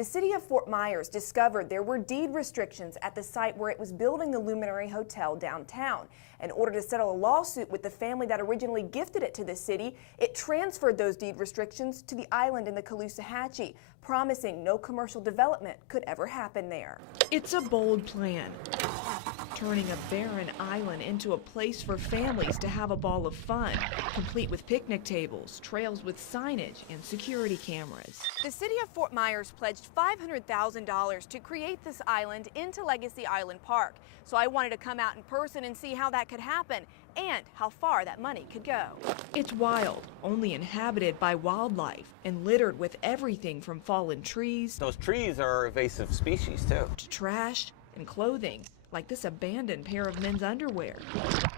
The city of Fort Myers discovered there were deed restrictions at the site where it was building the Luminary Hotel downtown. In order to settle a lawsuit with the family that originally gifted it to the city, it transferred those deed restrictions to the island in the Caloosahatchee, promising no commercial development could ever happen there. It's a bold plan, turning a barren island into a place for families to have a ball of fun, complete with picnic tables, trails with signage, and security cameras. The city of Fort Myers pledged $500,000 to create this island into Legacy Island Park. So I wanted to come out in person and see how that could happen and how far that money could go. It's wild, only inhabited by wildlife, and littered with everything from fallen trees. Those trees are invasive species too. To trash and clothing, like this abandoned pair of men's underwear.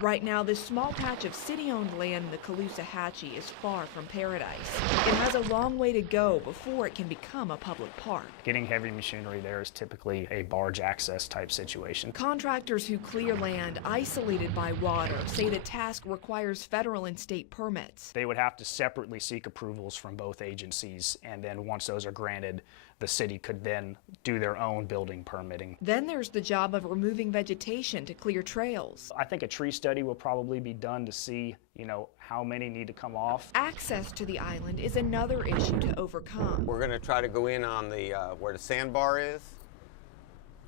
Right now, this small patch of city-owned land in the Caloosahatchee is far from paradise. It has a long way to go before it can become a public park. Getting heavy machinery there is typically a barge access type situation. Contractors who clear land isolated by water say the task requires federal and state permits. They would have to separately seek approvals from both agencies, and then once those are granted, the city could then do their own building permitting. Then there's the job of removing vegetation to clear trails. I think a tree study will probably be done to see, how many need to come off. Access to the island is another issue to overcome. We're going to try to go in on the where the sandbar is,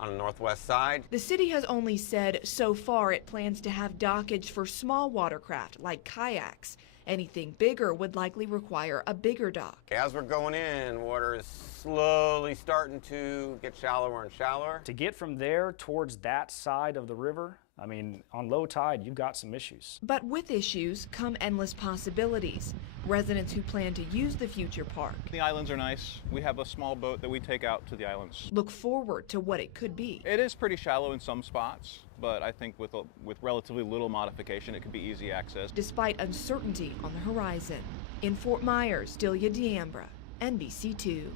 on the northwest side. The city has only said so far it plans to have dockage for small watercraft like kayaks. Anything bigger would likely require a bigger dock. As we're going in, water is slowly starting to get shallower and shallower. To get from there towards that side of the river, on low tide, you've got some issues. But with issues come endless possibilities. Residents who plan to use the future park. The islands are nice. We have a small boat that we take out to the islands. Look forward to what it could be. It is pretty shallow in some spots, but I think with relatively little modification, it could be easy access. Despite uncertainty on the horizon. In Fort Myers, Delia, NBC2.